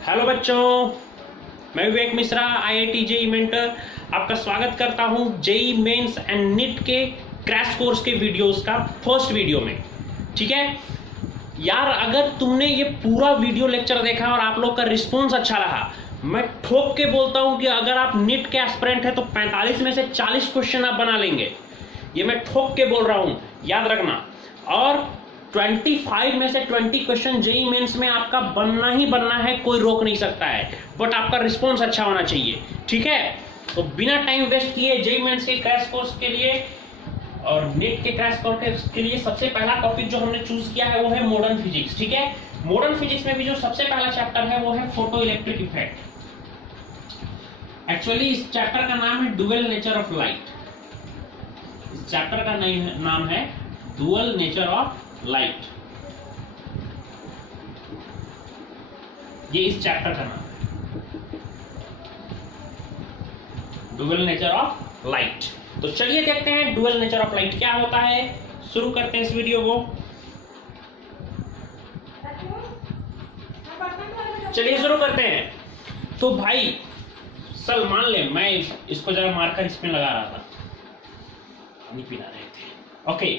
Hello बच्चों, मैं विवेक Mishra IIT JEE mentor आपका स्वागत करता हूं जेई मेंस एंड नीट के क्रैश कोर्स के वीडियोस का फर्स्ट वीडियो में। ठीक है यार, अगर तुमने ये पूरा वीडियो लेक्चर देखा और आप लोग का रिस्पॉन्स अच्छा रहा, मैं ठोक के बोलता हूं कि अगर आप नीट के एस्पिरेंट है तो 45 में से 40 क्वेश्चन आप बना लेंगे। ये मैं ठोक के बोल रहा हूं, याद रखना। और 25 में से 20 क्वेश्चन जेई मेंस में आपका बनना ही बनना है, कोई रोक नहीं सकता है, बट आपका रिस्पॉन्स अच्छा होना चाहिए। ठीक है, तो बिना टाइम वेस्ट किए जेई मेंस के क्रैश कोर्स के लिए और नीट के क्रैश कोर्स के लिए सबसे पहला टॉपिक जो हमने चूज किया है वो है मॉडर्न फिजिक्स। ठीक है, मॉडर्न फिजिक्स में भी जो सबसे पहला चैप्टर है वो है फोटो इलेक्ट्रिक इफेक्ट। एक्चुअली इस चैप्टर का नाम है डुअल नेचर ऑफ लाइट। इस चैप्टर का नाम है डुअल नेचर ऑफ लाइट। ये इस चैप्टर का नाम है, डुअल नेचर ऑफ लाइट। तो चलिए देखते हैं डुअल नेचर ऑफ लाइट क्या होता है। शुरू करते हैं इस वीडियो को। चलिए शुरू करते हैं। तो भाई चल मान ले मैं इसको जरा मार्कर इसमें लगा रहा था, पानी पिला रहे थे। ओके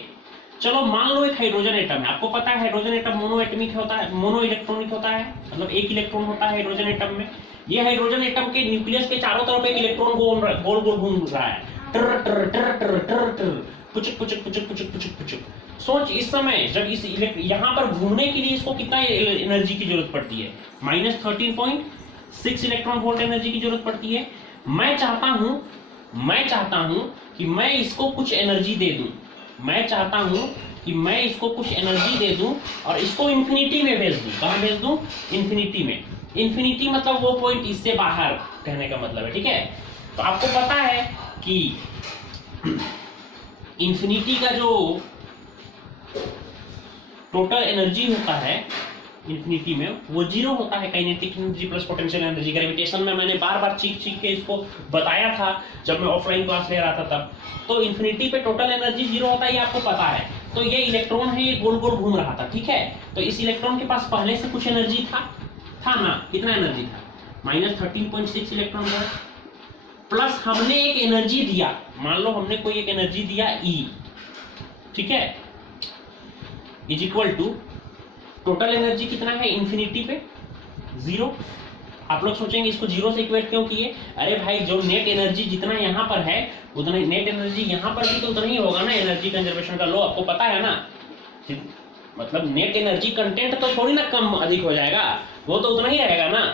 चलो, मान लो एक हाइड्रोजन एटम है। आपको पता है हाइड्रोजन एटम मोनो एटमिक होता है, मोनो इलेक्ट्रॉनिक होता है, मतलब एक इलेक्ट्रॉन होता है हाइड्रोजन एटम में। ये हाइड्रोजन एटम के न्यूक्लियस के चारों तरफ एक इलेक्ट्रॉन गोल गोल घूम रहा है, टर टर टर टर टर टर, पुचक पुचक पुचक पुचक पुचक पुचक। सोच, इस समय जब इस यहाँ पर घूमने के लिए इसको कितना एनर्जी की जरूरत पड़ती है? -13.6 इलेक्ट्रॉन वोल्ट एनर्जी की जरूरत पड़ती है। मैं चाहता हूं कि मैं इसको कुछ एनर्जी दे दूं। मैं चाहता हूं कि मैं इसको कुछ एनर्जी दे दूं और इसको इंफिनिटी में भेज दूं। कहां भेज दूं? इंफिनिटी में। इंफिनिटी मतलब वो पॉइंट इससे बाहर, कहने का मतलब है। ठीक है, तो आपको पता है कि इंफिनिटी का जो टोटल एनर्जी होता है इंफिनिटी में वो 0 होता है। Kinetic energy plus potential energy. Gravitation में मैंने बार बार चीख के इसको बताया था जब मैं ऑफलाइन क्लास ले रहा था तब। तो इंफिनिटी पे टोटल एनर्जी 0 होता है, ये आपको पता है। तो ये इलेक्ट्रॉन है, ये गोल गोल घूम रहा था। ठीक है, तो इस इलेक्ट्रॉन के पास पहले से कुछ एनर्जी था ना? कितना एनर्जी था? -13.6 इलेक्ट्रॉन वोल्ट प्लस हमने एक एनर्जी दिया। मान लो हमने कोई एक एनर्जी दिया E, ठीक है, is equal to total energy कितना है इंफिनिटी पे? 0। आप लोग सोचेंगे इसको 0 से इक्वेट क्यों किए? अरे भाई, जो नेट एनर्जी जितना यहाँ पर है उतना नेट एनर्जी यहाँ पर भी तो उतना ही होगा ना। एनर्जी कंजर्वेशन का लॉ आपको पता है ना, मतलब नेट एनर्जी कंटेंट तो थोड़ी ना कम अधिक हो जाएगा, वो तो उतना ही रहेगा ना।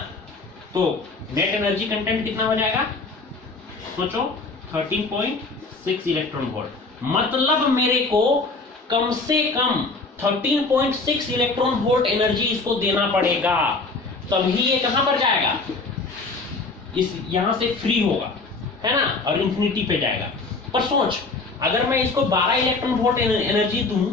तो नेट एनर्जी कंटेंट कितना हो जाएगा? सोचो, 13.6 इलेक्ट्रॉन वोल्ट। मतलब मेरे को कम से कम 13.6 इलेक्ट्रॉन वोल्ट एनर्जी इसको देना पड़ेगा, तभी ये कहां पर जाएगा? इस यहां से फ्री होगा, है ना, और इंफिनिटी पे जाएगा। पर सोच, अगर मैं इसको 12 इलेक्ट्रॉन वोल्ट एनर्जी दूं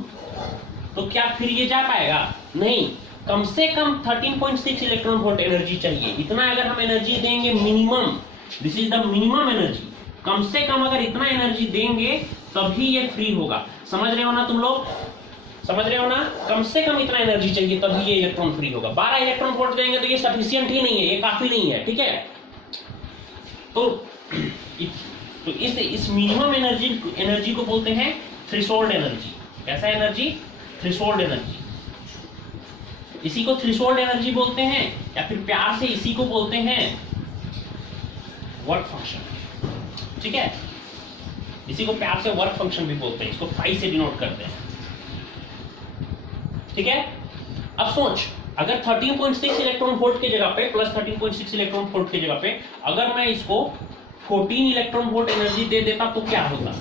तो क्या फिर ये जा पाएगा? नहीं, कम से कम 13.6 इलेक्ट्रॉन वोल्ट एनर्जी चाहिए। इतना अगर हम एनर्जी देंगे minimum, this is the minimum energy, कम से कम अगर इतना एनर्जी देंगे तभी ये फ्री होगा। समझ रहे हो ना तुम लोग? समझ रहे हो ना? कम से कम इतना एनर्जी चाहिए तभी ये इलेक्ट्रॉन फ्री होगा। 12 इलेक्ट्रॉन वोल्ट देंगे तो ये सफिशिएंट ही नहीं है, ये काफी नहीं है। ठीक है, तो इस मिनिमम एनर्जी को बोलते हैं थ्रेशोल्ड एनर्जी। कैसा एनर्जी? Threshold energy. इसी को थ्रेशोल्ड एनर्जी बोलते हैं, या फिर प्यार से इसी को बोलते हैं वर्क फंक्शन। ठीक है, इसी को प्यार से वर्क फंक्शन भी बोलते हैं, इसको फाई से डिनोट करते हैं। ठीक है, अब सोच, अगर 13.6 इलेक्ट्रॉन वोल्ट के जगह पे प्लस 13.6 इलेक्ट्रॉन वोल्ट के जगह पे अगर मैं इसको 14 इलेक्ट्रॉन वोल्ट एनर्जी दे देता तो क्या होगा?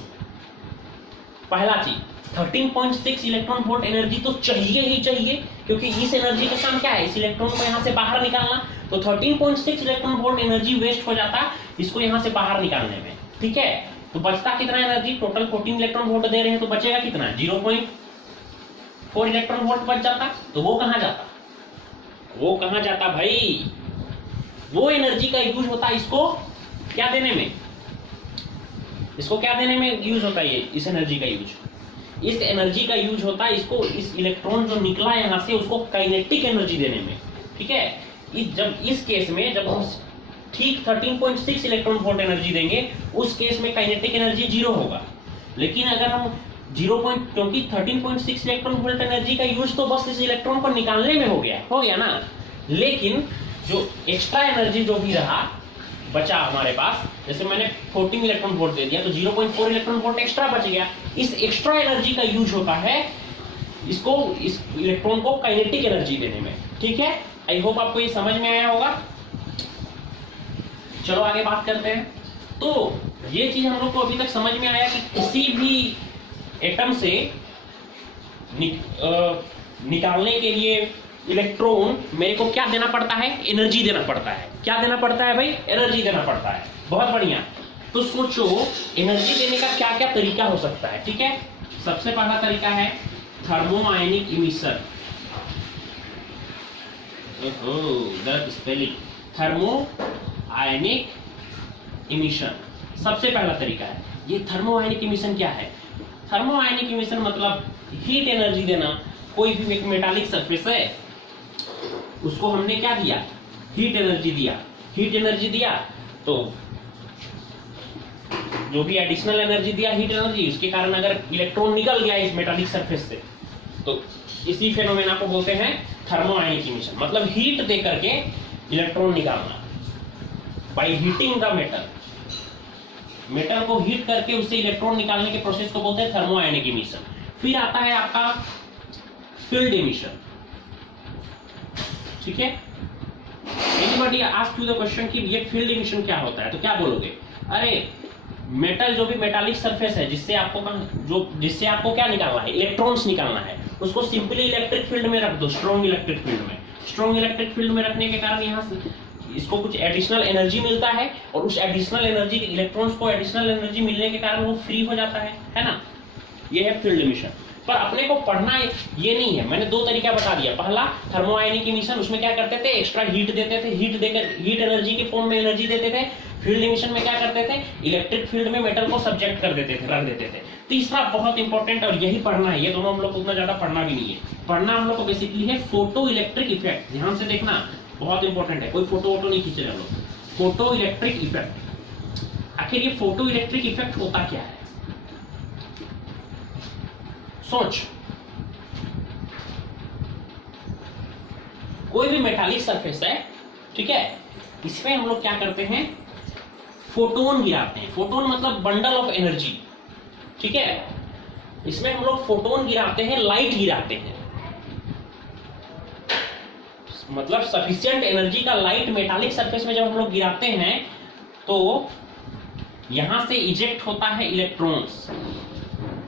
पहला चीज, 13.6 इलेक्ट्रॉन वोल्ट एनर्जी तो चाहिए ही चाहिए, क्योंकि इस एनर्जी का काम क्या है? इस इलेक्ट्रॉन को यहां से बाहर निकालना। तो 13.6 इलेक्ट्रॉन वोल्ट एनर्जी वेस्ट हो जाता इसको यहां से बाहर निकालने में। ठीक है, तो बचता कितना एनर्जी? टोटल 14 इलेक्ट्रॉन वोल्ट दे रहे हैं तो बचेगा कितना? 0.4 इलेक्ट्रॉन वोल्ट बच जाता। तो वो कहां जाता? वो कहां जाता भाई? वो एनर्जी का यूज होता इसको क्या देने में? इसको क्या देने में यूज होता है? ये इस एनर्जी का यूज, इस एनर्जी का यूज होता है इसको, इस इलेक्ट्रॉन जो निकला यहां से उसको काइनेटिक एनर्जी देने में। ठीक है, जब इस केस में जब हम ठीक 13.6 इलेक्ट्रॉन वोल्ट एनर्जी देंगे, उस केस में काइनेटिक एनर्जी 0 होगा। लेकिन अगर हम क्योंकि 13.6 इलेक्ट्रॉन वोल्ट एनर्जी का यूज तो बस इस इलेक्ट्रॉन को निकालने में हो गया ना। लेकिन जो एक्स्ट्रा एनर्जी जो भी रहा बचा हमारे पास, जैसे मैंने 14 इलेक्ट्रॉन वोल्ट दे दिया तो 0.4 इलेक्ट्रॉन वोल्ट एक्स्ट्रा बच गया। इस एक्स्ट्रा एनर्जी का यूज होता है इस इलेक्ट्रॉन को काइनेटिक एनर्जी देने में। ठीक है, आई होप आपको ये समझ में आया होगा। चलो आगे बात करते हैं। तो ये चीज हम लोग को अभी तक समझ में आया कि किसी भी एटम से निकालने के लिए इलेक्ट्रॉन मेरे को क्या देना पड़ता है? एनर्जी देना पड़ता है। क्या देना पड़ता है भाई? एनर्जी देना पड़ता है। बहुत बढ़िया। तो सोचो एनर्जी देने का क्या क्या तरीका हो सकता है। ठीक है, सबसे पहला तरीका है थर्मो आयनिक इमिशन। स्पेलिंग थर्मो आयनिक इमिशन सबसे पहला तरीका है। ये थर्मो आयनिक इमिशन क्या है? थर्मो आयनिक इमिशन मतलब हीट एनर्जी देना। कोई भी एक मेटालिक सरफेस है, उसको हमने क्या दिया? हीट एनर्जी दिया। हीट एनर्जी दिया तो जो भी एडिशनल एनर्जी दिया हीट एनर्जी, उसके कारण अगर इलेक्ट्रॉन निकल गया इस मेटालिक सरफेस से, तो इसी फेनोमेना को बोलते हैं थर्मो आयनिक इमिशन। मतलब हीट दे करके इलेक्ट्रॉन निकालना by heating the metal. Metal को हीट करके उससे इलेक्ट्रॉन निकालने के प्रोसेस को बोलते हैं थर्मो आयनिक इमिशन। फिर आता है आपका फील्ड इमिशन। ठीक है, anybody ask you the question कि ये फील्ड इमिशन क्या होता है, तो क्या बोलोगे? अरे मेटल जो भी मेटालिक सरफेस है जिससे आपको क्या निकालना है? इलेक्ट्रॉन्स निकालना है। उसको सिंपली इलेक्ट्रिक फील्ड में रख दो, स्ट्रॉन्ग इलेक्ट्रिक फील्ड में। स्ट्रॉन्ग इलेक्ट्रिक फील्ड में रखने के कारण यहाँ से इसको कुछ एडिशनल एनर्जी मिलता है, और उस एडिशनल एनर्जी इलेक्ट्रॉन्स को एडिशनल एनर्जी मिलने के कारण वो फ्री हो जाता है ना। ये है फील्ड इमिशन। पर अपने को पढ़ना ये नहीं है। मैंने दो तरीका बता दिया। पहला थर्मो आयनिक इमिशन, उसमें क्या करते थे? एक्स्ट्रा हीट देते थे, हीट एनर्जी के फॉर्म में एनर्जी देते थे। फील्ड इमिशन में क्या करते थे? इलेक्ट्रिक फील्ड में मेटल को सब्जेक्ट कर देते थे, रख देते थे। तीसरा बहुत इंपॉर्टेंट, और यही पढ़ना है। ये दोनों हम लोग को उतना ज्यादा पढ़ना भी नहीं है। पढ़ना हम लोग को बेसिकली है फोटो इलेक्ट्रिक इफेक्ट। ध्यान से देखना, बहुत इंपॉर्टेंट है। कोई फोटो वोटो नहीं खींचे हम लोग। Photo electric effect. आखिर ये फोटो इलेक्ट्रिक इफेक्ट होता क्या है? सोच, कोई भी मेटालिक सरफेस है, ठीक है, इसमें हम लोग क्या करते हैं? फोटोन गिराते हैं। फोटोन मतलब बंडल ऑफ एनर्जी। ठीक है, इसमें हम लोग फोटोन गिराते हैं, लाइट गिराते हैं। मतलब सफिशिएंट एनर्जी का लाइट मेटालिक सरफेस में जब हम लोग गिराते हैं तो यहां से इजेक्ट होता है इलेक्ट्रॉन्स।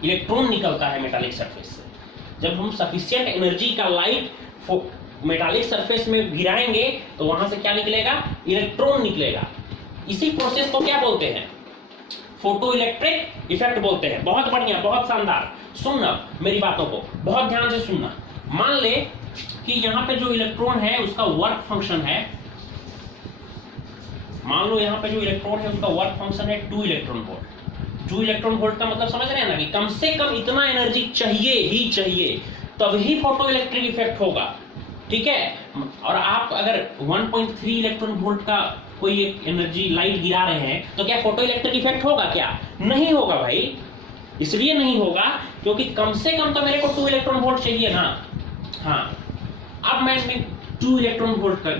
इलेक्ट्रॉन निकलता है मेटालिक सरफेस से। जब हम सफिशिएंट एनर्जी का लाइट मेटालिक सरफेस में गिराएंगे तो वहां से क्या निकलेगा? इलेक्ट्रॉन निकलेगा। इसी प्रोसेस को क्या बोलते हैं? फोटो इलेक्ट्रिक इफेक्ट बोलते हैं। बहुत बढ़िया, बहुत शानदार। सुनना मेरी बातों को, बहुत ध्यान से सुनना। मान ले कि यहाँ पे जो इलेक्ट्रॉन है उसका वर्क फंक्शन है, मान लो यहाँ पे जो इलेक्ट्रॉन है उसका वर्क फंक्शन है 2 इलेक्ट्रॉन वोल्ट। 2 इलेक्ट्रॉन वोल्ट का मतलब समझ रहे हैं ना कि कम से कम इतना एनर्जी चाहिए ही चाहिए, तब ही फोटो इलेक्ट्रिक इफेक्ट होगा। ठीक है, और आप अगर 1.3 इलेक्ट्रॉन वोल्ट का कोई एक एनर्जी लाइट गिरा रहे हैं तो क्या फोटो इलेक्ट्रिक इफेक्ट होगा? क्या नहीं होगा भाई। इसलिए नहीं होगा क्योंकि कम से कम तो मेरे को 2 इलेक्ट्रॉन वोल्ट चाहिए ना। हाँ, अब मैंने 2 इलेक्ट्रॉन वोल्ट का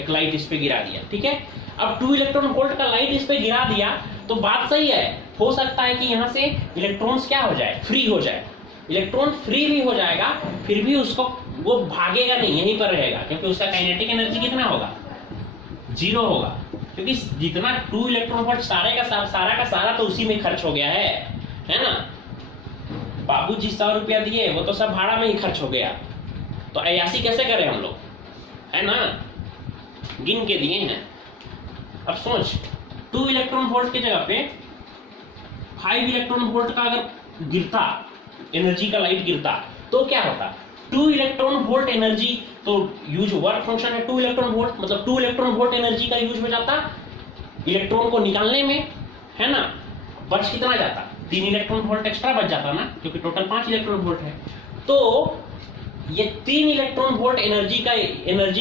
एक लाइट इस पे गिरा दिया। ठीक है, अब 2 इलेक्ट्रॉन वोल्ट का लाइट इस पे गिरा दिया तो बात सही है। हो सकता है कि यहाँ से इलेक्ट्रॉन्स क्या हो जाए? फ्री हो जाए। इलेक्ट्रॉन फ्री भी हो जाएगा, फिर भी उसको वो भागेगा नहीं, यहीं पर रहेगा, क्योंकि उसका काइनेटिक एनर्जी कितना होगा? 0 होगा। क्योंकि जितना 2 इलेक्ट्रॉन वोल्ट सारा का सारा तो उसी में खर्च हो गया है ना। बाबूजी 100 रुपया दिए, वो तो सब भाड़ा में ही खर्च हो गया। तो अयासी कैसे करें हम लोग, है ना? गिन के दिए हैं। अब सोच, 2 इलेक्ट्रॉन वोल्ट की जगह पे 5 इलेक्ट्रॉन वोल्ट का अगर गिरता, एनर्जी का लाइट गिरता, तो क्या होता? 2 इलेक्ट्रॉन वोल्ट एनर्जी तो यूज, वर्क फंक्शन है 2 इलेक्ट्रॉन वोल्ट, मतलब 2 इलेक्ट्रॉन वोल्ट एनर्जी का यूज हो जाता इलेक्ट्रॉन को निकालने में, है ना। बच कितना जाता? 3 इलेक्ट्रॉन वोल्ट एक्स्ट्रा बच जाता ना, क्योंकि टोटल 5 इलेक्ट्रॉन वोल्ट है। तो ये 3 इलेक्ट्रॉन वोल्ट एनर्जी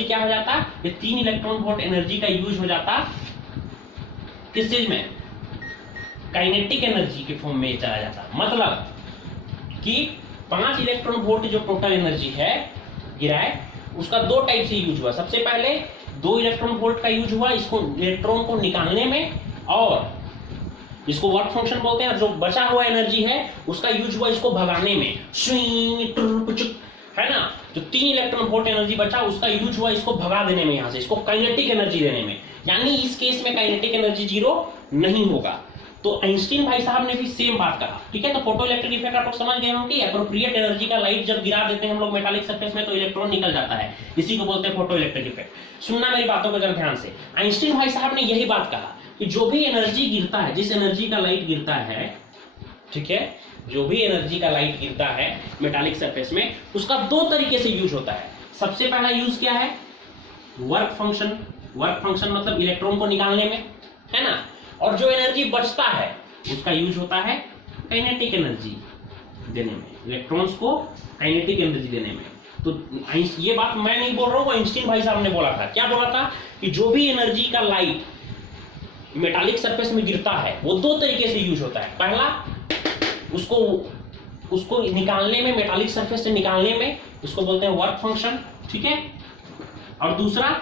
क्या हो जाता, ये 3 इलेक्ट्रॉन वोल्ट एनर्जी का यूज हो जाता किस चीज में, काइनेटिक एनर्जी के फॉर्म में चला जाता। मतलब कि 5 इलेक्ट्रॉन वोल्ट जो टोटल एनर्जी है गिरा है, उसका 2 टाइप से यूज हुआ। सबसे पहले 2 इलेक्ट्रॉन वोल्ट का यूज हुआ इसको इलेक्ट्रॉन को निकालने में, और इसको वर्क फंक्शन बोलते हैं। और जो बचा हुआ एनर्जी है उसका यूज हुआ इसको भगाने में, है ना। जो 3 इलेक्ट्रॉन वोल्ट एनर्जी बचा उसका यूज हुआ इसको भगा देने में, यहां से इसको काइनेटिक एनर्जी देने में। यानी इस केस में काइनेटिक एनर्जी 0 नहीं होगा। तो आइंस्टीन भाई साहब ने भी सेम बात कहा, ठीक है। तो फोटो इलेक्ट्रिक इफेक्ट आप लोग समझ गए होंगे। एप्रोप्रिएट एनर्जी का लाइट जब गिरा देते हैं हम लोग मेटालिक सरफेस में तो इलेक्ट्रॉन निकल जाता है, इसी को बोलते हैं फोटो इलेक्ट्रिक इफेक्ट। सुनना मेरी बातों को जरा ध्यान से। आइंस्टीन भाई साहब ने यही बात कहा कि जो भी एनर्जी गिरता है, जिस एनर्जी का लाइट गिरता है, ठीक है, जो भी एनर्जी का लाइट गिरता है मेटालिक सरफेस में, उसका 2 तरीके से यूज होता है। सबसे पहला यूज क्या है, वर्क फंक्शन। वर्क फंक्शन मतलब इलेक्ट्रॉन को निकालने में, है ना। और जो एनर्जी बचता है उसका यूज होता है काइनेटिक एनर्जी देने में, इलेक्ट्रॉन्स को काइनेटिक एनर्जी देने में। तो ये बात मैं नहीं बोल रहा हूं, आइंस्टीन भाई साहब ने बोला था। क्या बोला था कि जो भी एनर्जी का लाइट मेटालिक सरफेस में गिरता है वो 2 तरीके से यूज होता है। पहला, उसको निकालने में, मेटालिक सरफेस से निकालने में, इसको बोलते हैं वर्क फंक्शन, ठीक है। और दूसरा,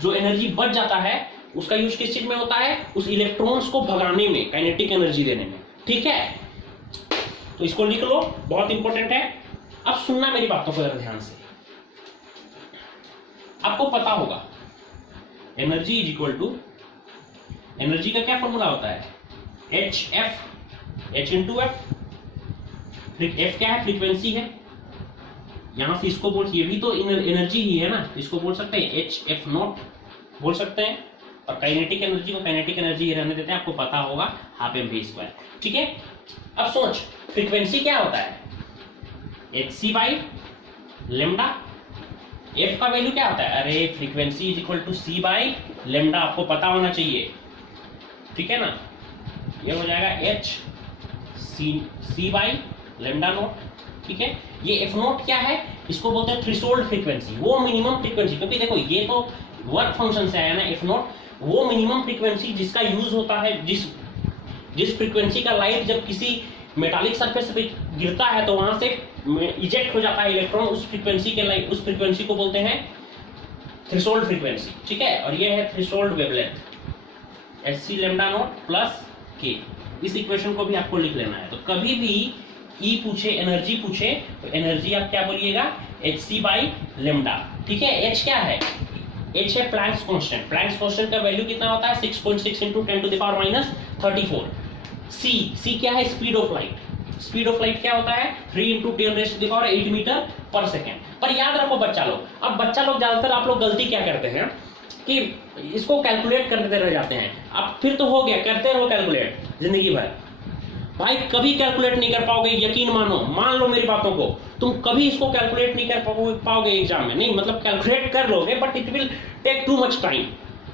जो एनर्जी बच जाता है उसका यूज किस चीज में होता है, उस इलेक्ट्रॉन्स को भगाने में, काइनेटिक एनर्जी देने में, ठीक है। तो इसको लिख लो, बहुत इंपॉर्टेंट है। अब सुनना मेरी बातों को जरा ध्यान से। आपको पता होगा energy is equal to, energy का क्या फॉर्मूला होता है, H इंटू एफ। एफ क्या है, फ्रीक्वेंसी है। यहां से इसको बोल, ये भी तो एनर्जी ही है ना, इसको बोल सकते हैं HF0 बोल सकते हैं। और काइनेटिक एनर्जी को काइनेटिक एनर्जी रहने देते हैं, आपको पता होगा हाफ mv², ठीक है। अब सोच, फ्रीक्वेंसी क्या होता है, hc/λ। एफ का वैल्यू क्या होता है, अरे frequency is equal to c/λ, आपको पता होना चाहिए, ठीक है ना। ये हो जाएगा c/λ0, ठीक है। ये f0 क्या है, इसको बोलते हैं थ्रेशोल्ड फ्रीक्वेंसी, वो मिनिमम फ्रीक्वेंसी। क्योंकि देखो ये तो वर्क फंक्शन से आया ना, f0 वो मिनिमम फ्रीक्वेंसी जिसका यूज होता है, जिस फ्रीक्वेंसी का लाइट जब किसी मेटालिक सरफेस पे गिरता है तो वहां से इजेक्ट हो जाता है इलेक्ट्रॉन, उस फ्रीक्वेंसी के लाइट, उस फ्रीक्वेंसी को बोलते हैं थ्रेशोल्ड फ्रीक्वेंसी, ठीक है। और ये है threshold wavelength, hc/λ0 plus k। इस इक्वेशन को भी आपको लिख लेना है। तो कभी भी E पूछे, एनर्जी पूछे, तो एनर्जी आप क्या बोलिएगा, hc/λ, ठीक है। H क्या है, H है प्लैंक्स कांस्टेंट। प्लैंक्स कांस्टेंट का वैल्यू कितना होता है, 6.6 × 10⁻34। C क्या है, speed of light. Speed of light क्या होता है, 3 × 10⁸ मीटर पर सेकेंड। पर याद रखो बच्चा लोग, अब बच्चा लोग ज्यादातर आप लोग गलती क्या करते हैं कि इसको कैलकुलेट करते रह जाते हैं। अब फिर तो हो गया, करते रहो कैलकुलेट जिंदगी भर। भाई कभी कैलकुलेट नहीं कर पाओगे, यकीन मानो, मान लो मेरी बातों को, तुम कभी इसको कैलकुलेट नहीं कर पाओगे एग्जाम में। नहीं मतलब कैलकुलेट कर लोगे but it will take too much time.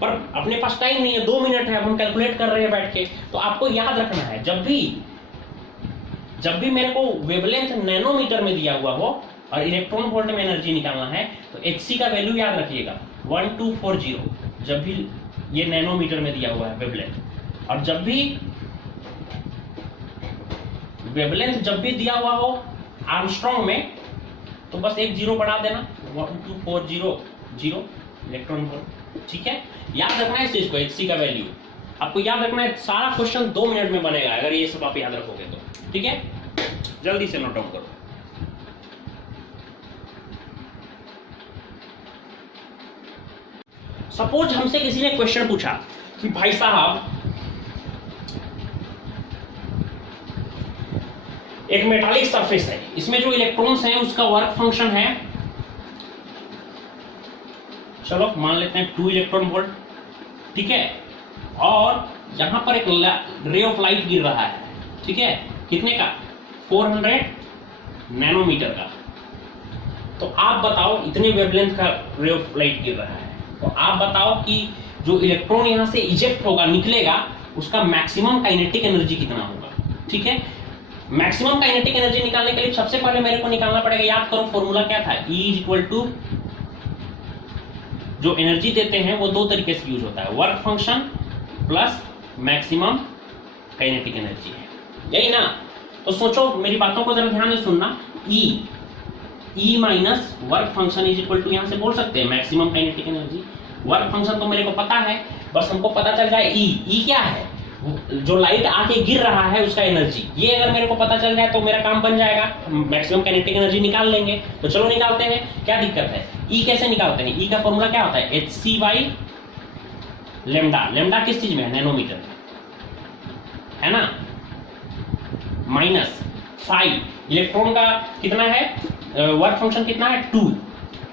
पर अपने पास टाइम नहीं है, 2 मिनट है, अब हम कैलकुलेट कर रहे हैं बैठ के। तो आपको याद रखना है, जब भी मेरे को वेवलेंथ नैनोमीटर में दिया हुआ हो और इलेक्ट्रॉन वोल्ट में एनर्जी निकालना है तो hc का वैल्यू याद रखिएगा 1240, जब भी ये नैनोमीटर में दिया हुआ है वेवलेंथ। और जब भी वेवलेंथ जब भी दिया हुआ हो आर्मस्ट्रॉन्ग में तो बस एक 0 बढ़ा देना, 12400 इलेक्ट्रॉन वोल्ट, ठीक है। याद रखना है इस चीज को, hc का वैल्यू आपको याद रखना है। सारा क्वेश्चन 2 मिनट में बनेगा अगर ये सब आप याद रखोगे तो, ठीक है। जल्दी से नोट डाउन करो। सपोज हमसे किसी ने क्वेश्चन पूछा कि भाई साहब एक मेटालिक सरफेस है, इसमें जो इलेक्ट्रॉन्स हैं उसका वर्क फंक्शन है, चलो मान लेते हैं 2 इलेक्ट्रॉन वोल्ट, ठीक है। और यहां पर एक रे ऑफ लाइट गिर रहा है, ठीक है, कितने का, 400 नैनोमीटर का। तो आप बताओ इतने वेवलेंथ का रे ऑफ लाइट गिर रहा है, तो आप बताओ कि जो इलेक्ट्रॉन यहां से इजेक्ट होगा, निकलेगा, उसका मैक्सिमम काइनेटिक एनर्जी कितना होगा, ठीक है। मैक्सिमम काइनेटिक एनर्जी निकालने के लिए सबसे पहले मेरे को निकालना पड़ेगा, याद करो फॉर्मूला क्या था, E इज इक्वल टू, जो एनर्जी देते हैं वो दो तरीके से यूज होता है, work function plus maximum kinetic energy है, यही ना। तो सोचो, मेरी बातों को जरा ध्यान से सुनना, E minus work function is equal to, यहां से बोल सकते हैं maximum kinetic energy. Work function तो मेरे को पता है, बस हमको पता चल जाए E क्या है, जो लाइट आके गिर रहा है उसका एनर्जी, ये अगर मेरे को पता चल जाए तो मेरा काम बन जाएगा, मैक्सिमम काइनेटिक एनर्जी निकाल लेंगे। तो चलो निकालते हैं, क्या दिक्कत है। E कैसे निकालते हैं, E का फॉर्मूला क्या होता है, hc बाई लेमडा। लेमडा किस चीज में है, नैनोमीटर है ना, माइनस 5, इलेक्ट्रॉन का कितना है, वर्क फंक्शन कितना है 2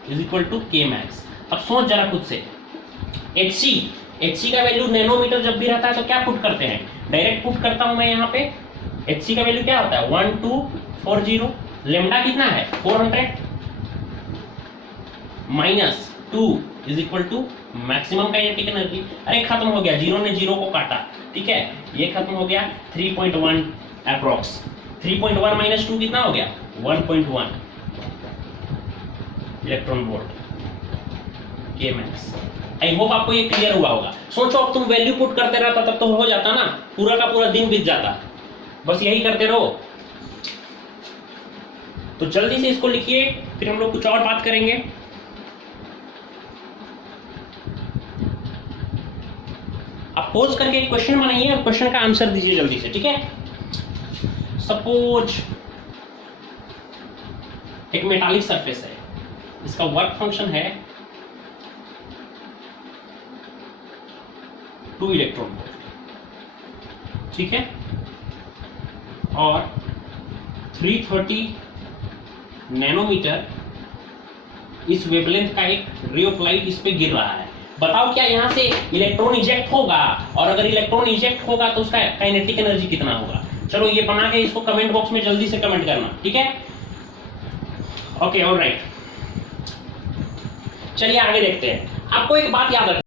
is equal to k max. अब सोच जरा खुद से, hc का वैल्यू नैनोमीटर जब भी रहता है तो क्या पुट करते हैं, डायरेक्ट पुट करता हूं मैं यहाँ पे, hc का वैल्यू क्या होता है 1240, लेमडा कितना है 400 minus 2 is equal to maximum kinetic energy. अरे खत्म हो गया, जीरो ने जीरो को काटा, ठीक है, ये खत्म हो गया, 3.1 अप्रॉक्स, 3.1 माइनस 2 कितना हो गया 1.1 electron volt k max. I hope आपको ये क्लियर हुआ होगा। सोचो अब तुम वैल्यू पुट करते रहता तब तो हो जाता ना, पूरा का पूरा दिन बीत जाता, बस यही करते रहो। तो जल्दी से इसको लिखिए, फिर हम लोग कुछ और बात करेंगे। आप पोज करके एक क्वेश्चन बनाइए और क्वेश्चन का आंसर दीजिए जल्दी से, ठीक है। सपोज एक मेटालिक सरफेस है, इसका वर्क फंक्शन है 2 इलेक्ट्रॉन वोल्ट, ठीक है, और 330 नैनोमीटर इस वेवलेंथ का एक रे ऑफ लाइट इस पे गिर रहा है। बताओ क्या यहां से इलेक्ट्रॉन इजेक्ट होगा, और अगर इलेक्ट्रॉन इजेक्ट होगा तो उसका काइनेटिक एनर्जी कितना होगा। चलो ये बना के इसको कमेंट बॉक्स में जल्दी से कमेंट करना, ठीक है। ओके ऑलराइट, चलिए आगे देखते हैं। आपको एक बात याद रखना,